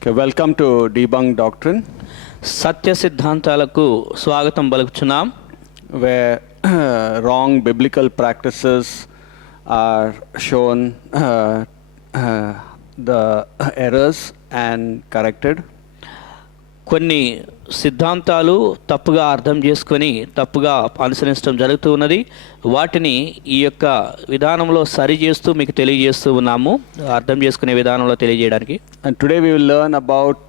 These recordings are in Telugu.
Okay, welcome to Debunk Doctrine, సత్య సిద్ధాంతాలకు స్వాగతం పలుకుచున్నాం, where wrong biblical practices are shown, the errors and corrected. కొన్ని సిద్ధాంతాలు తప్పుగా అర్థం చేసుకొని తప్పుగా అనుసరించడం జరుగుతూ ఉన్నది. వాటిని ఈ యొక్క విధానంలో సరి చేస్తూ మీకు తెలియజేస్తూ ఉన్నాము, అర్థం చేసుకునే విధానంలో తెలియజేయడానికి. And today we will learn about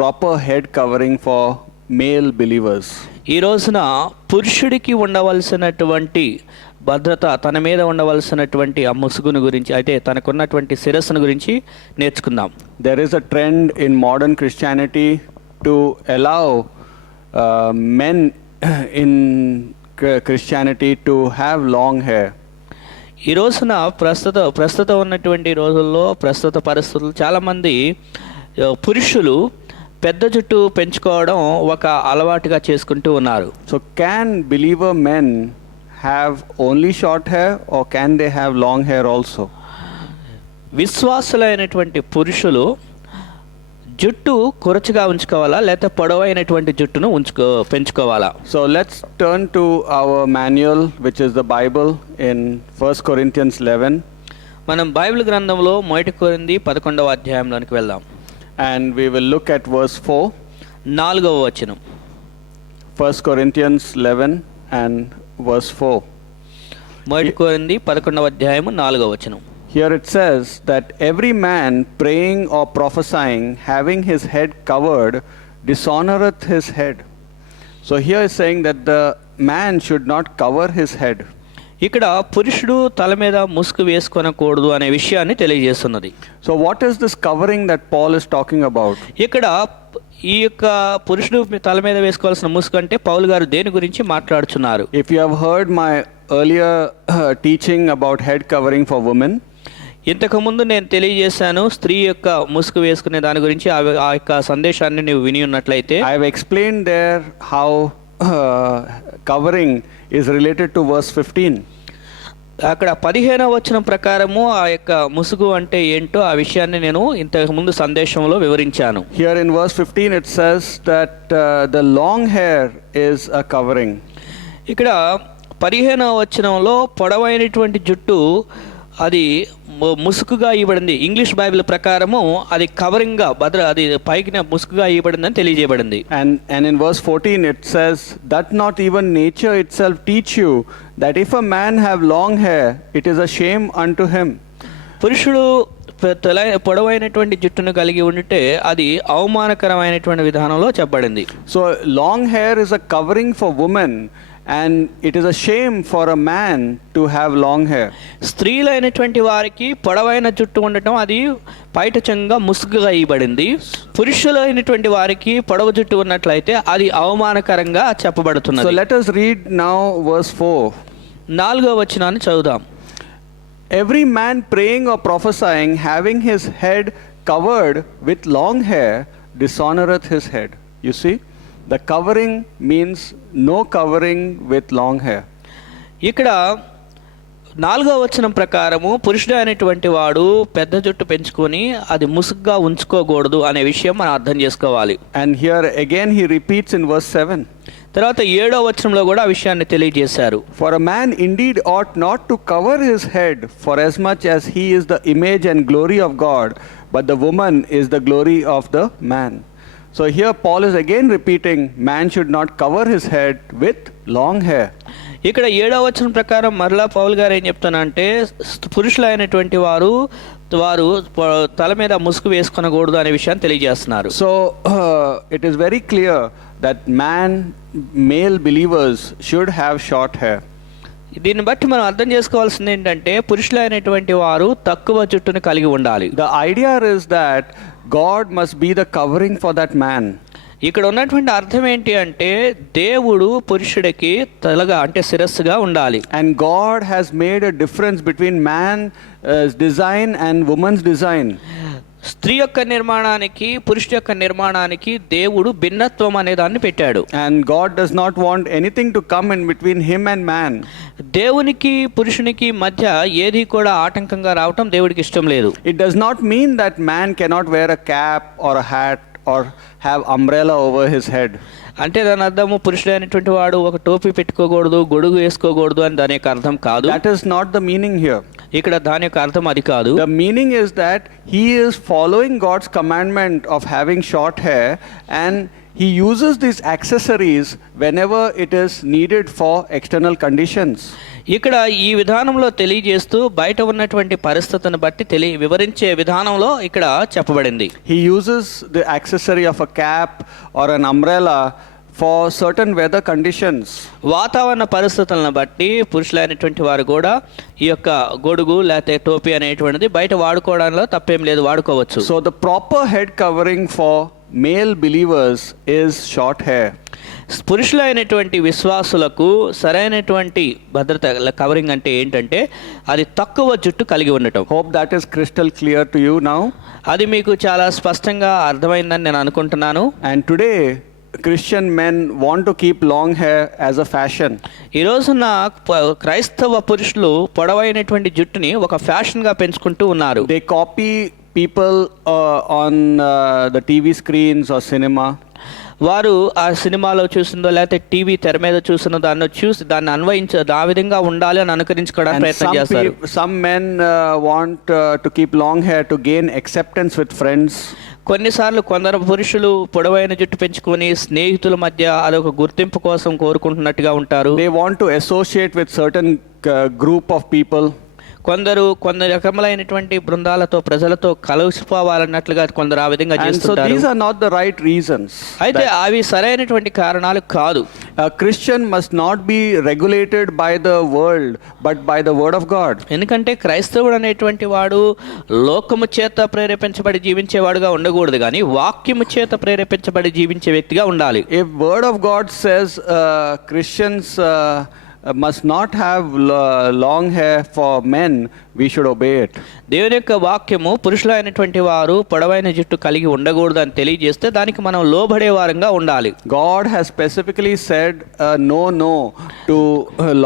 proper head covering for male believers. ఈ రోజున పురుషుడికి ఉండవలసినటువంటి భద్రత, తన మీద ఉండవలసినటువంటి ఆ ముసుగును గురించి, అయితే తనకున్నటువంటి శిరస్సును గురించి నేర్చుకుందాం. There is a trend in modern Christianity to allow men in Christianity to have long hair. ఈ రోజున ప్రస్తుత ఉన్నటువంటి రోజుల్లో, ప్రస్తుత పరిస్థితులు చాలామంది పురుషులు పెద్ద జుట్టు పెంచుకోవడం ఒక అలవాటుగా చేసుకుంటూ ఉన్నారు. So can believer men have only short hair or can they have long hair also? విశ్వాసులైనటువంటి పురుషులు జుట్టు కొరచుగా ఉంచుకోవాలా లేకపోతే పొడవైనటువంటి జుట్టును పెంచుకోవాలా? So let's turn to our manual, which is the Bible, in 1 Corinthians 11. మనం బైబిల్ గ్రంథంలో 1 కొరింథీ 11వ అధ్యాయంలోనికి వెళ్దాం. And we will look at verse 4. 4వ వచనం. 1 Corinthians 11 and verse 4. 1 కొరింథీ 11వ అధ్యాయము 4వ వచనం. Here it says that every man praying or prophesying, having his head covered, dishonoreth his head. So here is saying that the man should not cover his head. ఇక్కడ పురుషుడు తల మీద ముసుగు వేసుకొనకూడదు అనే విషయాన్ని తెలియజేస్తున్నది. So what is this covering that Paul is talking about? ఇక్కడ ఈ యొక్క పురుషుడు తల మీద వేసుకోవాల్సిన ముసుగు అంటే పౌలు గారు దేని గురించి మాట్లాడుచున్నారు? If you have heard my earlier teaching about head covering for women, ఇంతకుముందు నేను తెలియజేశాను స్త్రీ యొక్క ముసుగు వేసుకునే దాని గురించి. ఆ యొక్క సందేశాన్ని నువ్వు విని ఉన్నట్లయితే I have explained there how covering is related to verse 15. అక్కడ 15వ వచనం ప్రకారము ఆ యొక్క ముసుగు అంటే ఏంటో ఆ విషయాన్ని నేను ఇంతకు ముందు సందేశంలో వివరించాను. Here in verse 15 it says that the long hair is a covering. ఇక్కడ 15వ వచనంలో పొడవైనటువంటి జుట్టు అది ముసుగుగా ఇవ్వబడింది. ఇంగ్లీష్ బైబిల్ ప్రకారము అది కవరింగ్గా అది పైకి ముసుగుగా ఇవ్వబడిందని తెలియజేయబడింది. And in verse 14 it says that not even nature itself teach you that if a man have long hair it is a shame unto him. పురుషుడు పొడవైనటువంటి జుట్టును కలిగి ఉంటే అది అవమానకరమైనటువంటి విధానంలో చెప్పబడింది. So long hair is a covering for women and it is a shame for a man to have long hair. స్త్రీలైనటువంటి వారికి పొడవైన జుట్టు ఉండటం అది పైటచంగా ముసుగుగా ఇవ్వబడింది. పురుషులైనటువంటి వారికి పొడవ జుట్టు ఉన్నట్లయితే అది అవమానకరంగా చెప్పబడుతున్నది. So let us read now verse 4. 4వ వచనాన్ని చదువుదాం. Every man praying or prophesying, having his head covered with long hair, dishonoreth his head. You see, the covering means no covering with long hair. ఇక్కడ 4వ వచనం ప్రకారము పురుషుడు అనేటువంటి వాడు పెద్ద జుట్టు పెంచుకొని అది ముసుగ్గా ఉంచుకోకూడదు అనే విషయం మనం అర్థం చేసుకోవాలి. And here again he repeats in verse 7. తర్వాత 7వ వచనంలో కూడా ఆ విషయాన్ని తెలియజేశారు. For a man indeed ought not to cover his head, for as much as he is the image and glory of God, but the woman is the glory of the man. So here Paul is again repeating, man should not cover his head with long hair. ఇక్కడ 7వ వచనం ప్రకారం మరలా పౌలు గారు ఏం చెప్తానంటే పురుషులైనటువంటి వారు తల మీద ముసుగు వేసుకొనకూడదు అనే విషయాన్ని తెలియజేస్తున్నారు. So it is very clear that male believers should have short hair. దీన్ని బట్టి మనం అర్థం చేసుకోవాల్సింది ఏంటంటే పురుషులైనటువంటి వారు తక్కువ జుట్టును కలిగి ఉండాలి. The idea is that God must be the covering for that man. ఇక్కడ ఉన్నటువంటి అర్థం ఏంటి అంటే దేవుడు పురుషుడికి తలగా అంటే శిరస్సుగా ఉండాలి. And God has made a difference between man's design and woman's design. స్త్రీ యొక్క నిర్మాణానికి పురుషుడి యొక్క నిర్మాణానికి దేవుడు భిన్నత్వం అనే దాన్ని పెట్టాడు. And God does not want anything to come in between him and man. దేవునికి పురుషునికి మధ్య ఏది కూడా ఆటంకంగా రావటం దేవుడికి ఇష్టం లేదు. It does not mean that man cannot wear a cap or a hat or have umbrella over his head. అంటే దాని అర్థము పురుషుడు అయినటువంటి వాడు ఒక టోపీ పెట్టుకోకూడదు, గొడుగు వేసుకోకూడదు అని దాని యొక్క అర్థం కాదు. That is not the meaning here. ఇక్కడ దాని యొక్క అర్థం అది కాదు. The meaning is that he is following God's commandment of having short hair, and he uses these accessories whenever it is needed for external conditions. ఇక్కడ ఈ విధానంలో తెలియజేస్తూ బయట ఉన్నటువంటి పరిస్థితిని బట్టి వివరించే విధానంలో ఇక్కడ చెప్పబడింది. He uses the accessory of a cap or an umbrella for certain weather conditions. వాతావరణ పరిస్థితులను బట్టి పురుషులైనటువంటి వారు కూడా ఈ యొక్క గొడుగు లేకపోతే టోపీ అనేటువంటిది బయట వాడుకోవడంలో తప్పేం లేదు, వాడుకోవచ్చు. So the proper head covering for male believers is short hair. పురుషులైనటువంటి విశ్వాసులకు సరైనటువంటి భద్రత కవరింగ్ అంటే ఏంటంటే అది తక్కువ జుట్టు కలిగి ఉండటం. Hope that is crystal clear to you now. అది మీకు చాలా స్పష్టంగా అర్థమైందని నేను అనుకుంటున్నాను. And today Christian men want to keep long hair as a fashion. ఈ రోజున క్రైస్తవ పురుషులు పొడవైనటువంటి జుట్టుని ఒక ఫ్యాషన్గా పెంచుకుంటూ ఉన్నారు. They copy people on the TV screens or cinema. వారు ఆ సినిమాలో చూసిందో లేకపోతే టీవీ తెర మీద చూసిన దాన్ని చూసి దాన్ని ఆ విధంగా ఉండాలి అని అనుకరించుకోవడానికి ప్రయత్నం చేస్తారు. Some men want to keep long hair to gain acceptance with friends. కొన్నిసార్లు కొందరు పురుషులు పొడవైన జుట్టు పెంచుకొని స్నేహితుల మధ్య అదొక గుర్తింపు కోసం కోరుకుంటున్నట్టుగా ఉంటారు. They want to associate with certain group of people. కొందరు రకములైనటువంటి బృందాలతో ప్రజలతో కలిసిపోవాలన్నట్లుగా కొందరు ఆ విధంగా చేస్తుంటారు. So these are not the right reasons. అయితే అవి సరైనటువంటి కారణాలు కాదు. A Christian must not be regulated by the world but by the word of God. ఎందుకంటే క్రైస్తవుడు అనేటువంటి వాడు లోకము చేత ప్రేరేపించబడి జీవించేవాడుగా ఉండకూడదు, కానీ వాక్యము చేత ప్రేరేపించబడి జీవించే వ్యక్తిగా ఉండాలి. If word of God says Christians must not have long hair for men, we should obey it. దేవుని యొక్క వాక్యము పురుషులైనటువంటి వారు పొడవైన జుట్టు కలిగి ఉండకూడదు అని తెలియజేస్తే దానికి మనం లోబడే వారంగా ఉండాలి. God has specifically said no to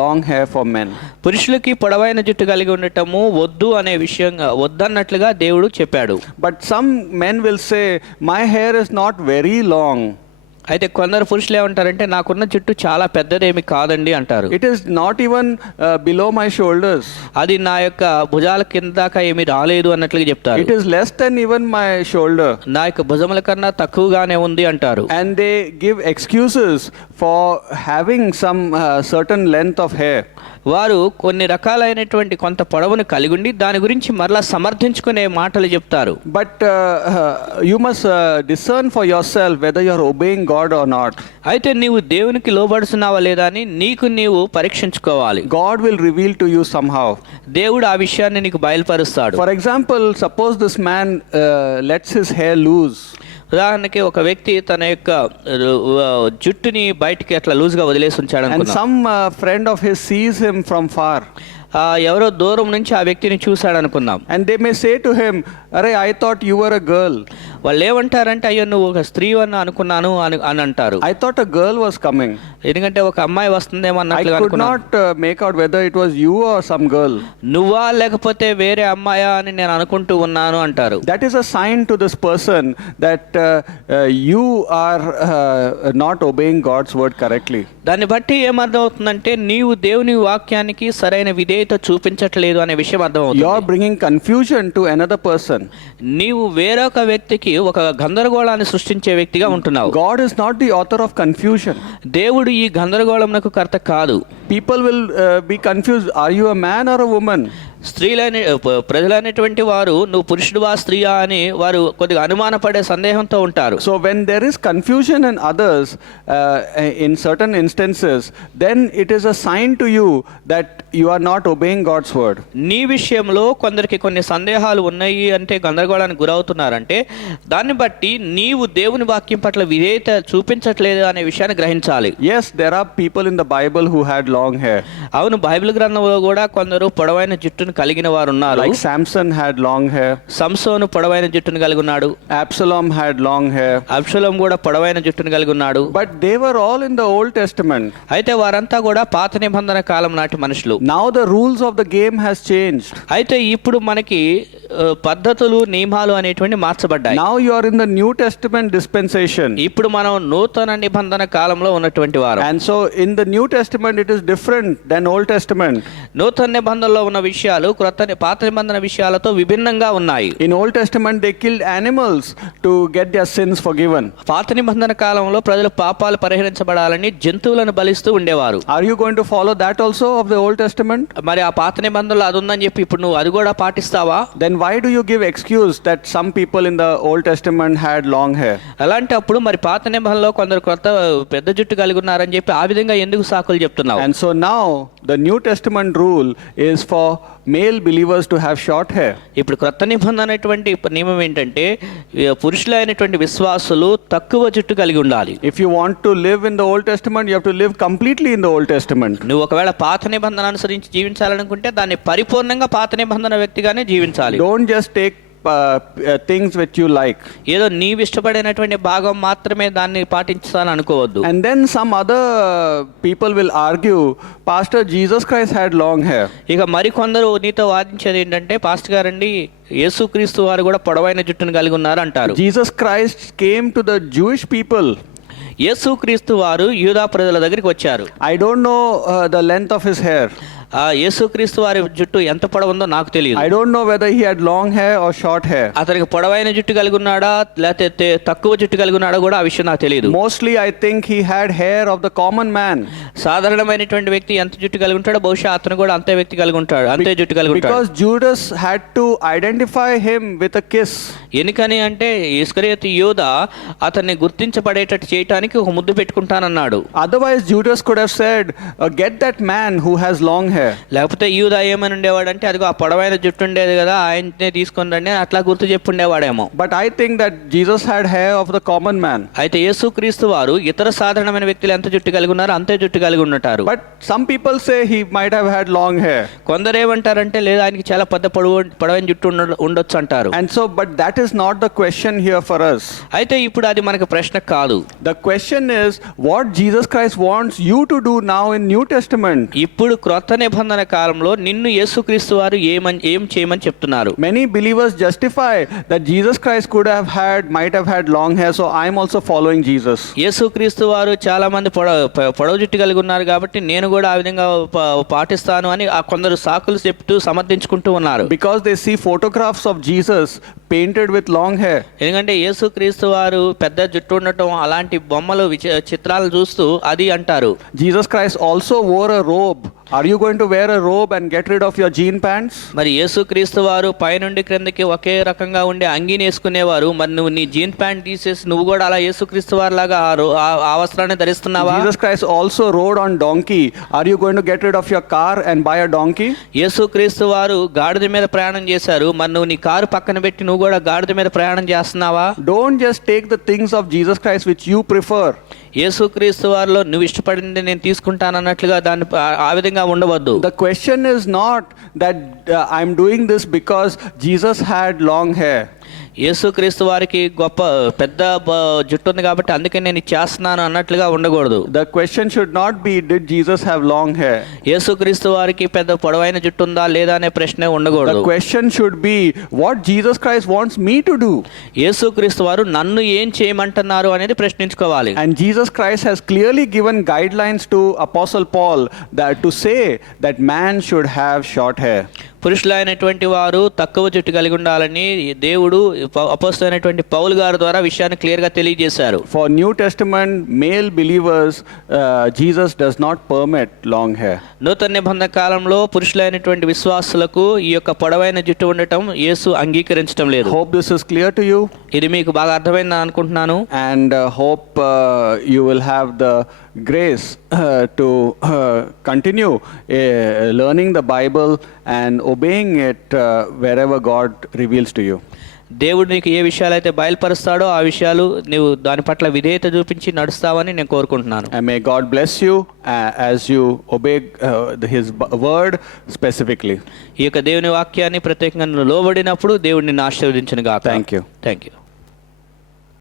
long hair for men. పురుషులకి పొడవైన జుట్టు కలిగి ఉండటము వద్దు అనే విషయంగా వద్దన్నట్లుగా దేవుడు చెప్పాడు. But some men will say my hair is not very long. అయితే కొందరు పురుషులు ఏమంటారంటే నాకున్న జుట్టు చాలా పెద్దదేమి కాదండి అంటారు. It is not even below my shoulders. అది నా యొక్క భుజాల కింద దాకా ఏమీ రాలేదు అన్నట్లుగా చెప్తారు. It is less than even my shoulder. నా యొక్క భుజముల కన్నా తక్కువగానే ఉంది అంటారు. And they give excuses for having some certain length of hair. వారు కొన్ని రకాలైనటువంటి కొంత పొడవును కలిగి ఉండి దాని గురించి మరలా సమర్థించుకునే మాటలు చెప్తారు. But you must discern for yourself whether you are obeying God or not. అయితే నీవు దేవునికి లోబడుతున్నావా లేదా అని నీవు పరీక్షించుకోవాలి. God will reveal to you somehow. దేవుడు ఆ విషయాన్ని నీకు బయలుపరుస్తాడు. For example, suppose this man lets his hair loose. ఉదాహరణకి ఒక వ్యక్తి తన యొక్క జుట్టుని బయటికి అట్లా లూజ్గా వదిలేసి ఉంచాడు and some friend of his sees him from far. ఎవరో దూరం నుంచి ఆ వ్యక్తిని చూశాడు అనుకుందాం. And they may say to him, "Arey, I thought you were a girl." వాళ్ళు ఏమంటారంటే అయ్యో నువ్వు ఒక స్త్రీ అని అనుకున్నాను అని అంటారు. I thought a girl was coming. ఎందుకంటే ఒక అమ్మాయి వస్తుందేమో అన్నట్లుగా I could not make out whether it was you or some girl. నువ్వా లేకపోతే వేరే అమ్మాయా అని నేను అనుకుంటూ ఉన్నాను అంటారు. That is a sign to this person that you are not obeying God's word correctly. దాన్ని బట్టి ఏమర్థం అవుతుందంటే నీవు దేవుని వాక్యానికి సరైన విధేయత చూపించట్లేదు అనే విషయం అర్థమవుతుంది. You are bringing confusion to another person. నీవు వేరొక వ్యక్తికి ఒక గందరగోళాన్ని సృష్టించే వ్యక్తిగా ఉంటున్నావు. God is not the author of confusion. దేవుడు ఈ గందరగోళంకు కర్త కాదు. People will be confused. Are you a man or a woman? ప్రజలైనటువంటి వారు నువ్వు పురుషుడువా స్త్రీయా అని వారు కొద్దిగా అనుమానపడే సందేహంతో ఉంటారు. So when there is confusion in others in certain instances, then it is a sign to you that you are not obeying God's word. నీ విషయంలో కొందరికి కొన్ని సందేహాలు ఉన్నాయి అంటే గందరగోళానికి గురవుతున్నారంటే దాన్ని బట్టి నీవు దేవుని వాక్యం పట్ల విధేయత చూపించట్లేదు అనే విషయాన్ని గ్రహించాలి. Yes, there are people in the Bible who had long hair. అవును, బైబిల్ గ్రంథంలో కూడా కొందరు పొడవైన జుట్టును జుట్టును కలిగిన వారు ఉన్నారు. Like Samson had long hair. సంసోను పొడవైన జుట్టును కలిగి ఉన్నాడు. Absalom had long hair. అబ్షాలోము కూడా పొడవైన జుట్టును కలిగి ఉన్నాడు. But they were all in the Old Testament. అయితే వారంతా కూడా పాత నిబంధన కాలం నాటి మనుషులు. Now the rules of the game has changed. అయితే ఇప్పుడు మనకి పద్ధతులు నియమాలు అనేటువంటి మార్చబడ్డాయి. Now you are in the New Testament dispensation. ఇప్పుడు మనం నూతన నిబంధన కాలంలో ఉన్నటువంటి వారు. And so in the New Testament it is different than Old Testament. నూతన నిబంధనలో ఉన్న విషయాలు పాత నిబంధన విషయాలతో విభిన్నంగా ఉన్నాయి. In Old Testament they killed animals to get their sins forgiven. పాత నిబంధన కాలంలో ప్రజలు పాపాలు పరిహరించబడాలని జంతువులను బలిస్తూ ఉండేవారు. Are you going to follow that also of the Old Testament? మరి ఆ పాత నిబంధనలో అది ఉందని చెప్పి ఇప్పుడు నువ్వు అది కూడా పాటిస్తావా? Then why do you give excuse that some people in the Old Testament had long hair? అలాంటప్పుడు మరి పాత నిబంధనలో కొందరు కొత్త పెద్ద జుట్టు కలిగి ఉన్నారని చెప్పి ఆ విధంగా ఎందుకు సాకులు చెప్తున్నావు? And so now the New Testament rule is for male believers to have short hair. ఇప్పుడు క్రొత్త నిబంధన అనేటువంటి నియమం ఏంటంటే పురుషులైనటువంటి విశ్వాసులు తక్కువ జుట్టు కలిగి ఉండాలి. If you want to live in the Old Testament, you have to live completely in the Old Testament. నువ్వు ఒకవేళ పాత నిబంధన అనుసరించి జీవించాలనుకుంటే దాన్ని పరిపూర్ణంగా పాత నిబంధన వ్యక్తిగానే జీవించాలి. Don't just take things which you like. ఏదో నీవు ఇష్టపడినటువంటి భాగం మాత్రమే దాన్ని పాటించాలని అనుకోవద్దు. And then some other people will argue, Pastor, Jesus Christ had long hair. ఇక మరికొందరు నీతో వాదించేది ఏంటంటే పాస్టర్ గారండి యేసుక్రీస్తు వారు కూడా పొడవైన జుట్టును కలిగి ఉన్నారు అంటారు. Jesus Christ came to the Jewish people. యేసుక్రీస్తు వారు యూదా ప్రజల దగ్గరికి వచ్చారు. I don't know the length of his hair. యేసుక్రీస్తు వారి జుట్టు ఎంత పొడవుందో నాకు తెలియదు. I don't know whether he had long hair or short hair. అతనికి పొడవైన జుట్టు కలిగి ఉన్నాడా లేకపోతే తక్కువ జుట్టు కలిగి ఉన్నాడా కూడా ఆ విషయం నాకు తెలియదు. Mostly I think he had hair of the common man. సాధారణమైనటువంటి వ్యక్తి ఎంత జుట్టు కలిగి ఉంటాడో బహుశా అతను కూడా అంతే వ్యక్తి కలిగి ఉంటాడు, అంతే జుట్టు కలిగి ఉంటాడు. Because Judas had to identify him with a kiss. ఎందుకని అంటే ఇస్కరియోతు యూదా అతన్ని గుర్తించబడేటట్టు చేయడానికి ఒక ముద్దు పెట్టుకుంటానన్నాడు. Otherwise Judas could have said, get that man who has long hair. లేకపోతే యూదా ఏమని ఉండేవాడు అంటే అదిగో ఆ పొడవైన జుట్టు ఉండేది కదా ఆయనే తీసుకొని రండి అట్లా గుర్తు చెప్పి ఉండేవాడేమో. But I think that Jesus had hair of the common man. అయితే యేసుక్రీస్తు వారు ఇతర సాధారణమైన వ్యక్తులు ఎంత జుట్టు కలిగి ఉన్నారో అంతే జుట్టు కలిగి ఉంటారు. But some people say he might have had long hair. కొందరు ఏమంటారంటే లేదా ఆయనకి చాలా పెద్ద పొడవైన జుట్టు ఉండొచ్చు అంటారు. And so but that is not the question here for us. అయితే ఇప్పుడు అది మనకు ప్రశ్న కాదు. The question is what Jesus Christ wants you to do now in New Testament. ఇప్పుడు క్రొత్త నిబంధన కాలంలో నిన్ను యేసుక్రీస్తు వారు ఏం చేయమని చెప్తున్నారు. Many believers justify that Jesus Christ might have had long hair, so I am also following Jesus. యేసుక్రీస్తు వారు చాలా మంది పొడవు జుట్టు కలిగి ఉన్నారు కాబట్టి నేను కూడా ఆ విధంగా పాటిస్తాను అని ఆ కొందరు సాకులు చెప్తూ సమర్థించుకుంటూ ఉన్నారు. Because they see photographs of Jesus painted with long hair. ఎందుకంటే యేసుక్రీస్తు వారు పెద్ద జుట్టు ఉండటం అలాంటి బొమ్మలు చిత్రాలు చూస్తూ అది అంటారు. Jesus Christ also wore a robe. Are you going to wear a robe and get rid of your jean pants? మరి యేసుక్రీస్తు వారు పైనుండి క్రిందకి ఒకే రకంగా ఉండే అంగీని వేసుకునేవారు. మరి నువ్వు నీ జీన్ ప్యాంట్ తీసేసి నువ్వు కూడా అలా యేసుక్రీస్తు వారి లాగా ఆ వస్త్రాన్ని ధరిస్తున్నావా? Jesus Christ also rode on donkey. Are you going to get rid of your car and buy a donkey? యేసుక్రీస్తు వారు గాడిద మీద ప్రయాణం చేశారు. మరి నువ్వు నీ కారు పక్కన పెట్టి నువ్వు కూడా గాడిద మీద ప్రయాణం చేస్తున్నావా? Don't just take the things of Jesus Christ which you prefer. యేసుక్రీస్తు వారిలో నువ్వు ఇష్టపడింది నేను తీసుకుంటానన్నట్లుగా దాన్ని ఆ విధంగా ఉండవద్దు. The question is not that I'm doing this because Jesus had long hair. యేసుక్రీస్తు వారికి గొప్ప పెద్ద జుట్టు ఉంది కాబట్టి అందుకే నేను చేస్తున్నాను అన్నట్లుగా ఉండకూడదు. The question should not be did Jesus have long hair. యేసుక్రీస్తు వారికి పెద్ద పొడవైన జుట్టు ఉందా లేదా అనే ప్రశ్నే ఉండకూడదు. The question should be what Jesus Christ wants me to do. యేసుక్రీస్తు వారు నన్ను ఏం చేయమంటున్నారు అనేది ప్రశ్నించుకోవాలి. And Jesus Christ has clearly given guidelines to Apostle Paul that to say that man should have short hair. పురుషులైనటువంటి వారు తక్కువ జుట్టు కలిగి ఉండాలని దేవుడు అపోస్తలుడైనటువంటి పౌలు గారి ద్వారా విషయాన్ని క్లియర్గా తెలియజేశారు. For New Testament male believers, Jesus does not permit long hair. నూతన నిబంధన కాలంలో పురుషులైనటువంటి విశ్వాసులకు ఈ యొక్క పొడవైన జుట్టు ఉండటం యేసు అంగీకరించడం లేదు. Hope this is clear to you. ఇది మీకు బాగా అర్థమైందని అనుకుంటున్నాను. And hope you will have the grace to continue learning the Bible and obeying it wherever God reveals to you. దేవుడు నీకు ఏ విషయాలు అయితే బయలుపరుస్తాడో ఆ విషయాలు నువ్వు దాని పట్ల విధేయత చూపించి నడుస్తావని నేను కోరుకుంటున్నాను. And may God bless you as you obey His word specifically. ఈ యొక్క దేవుని వాక్యాన్ని ప్రత్యేకంగా నువ్వు లోబడినప్పుడు దేవుడు నిన్ను ఆశీర్వదించును గాక. Thank you. Thank you.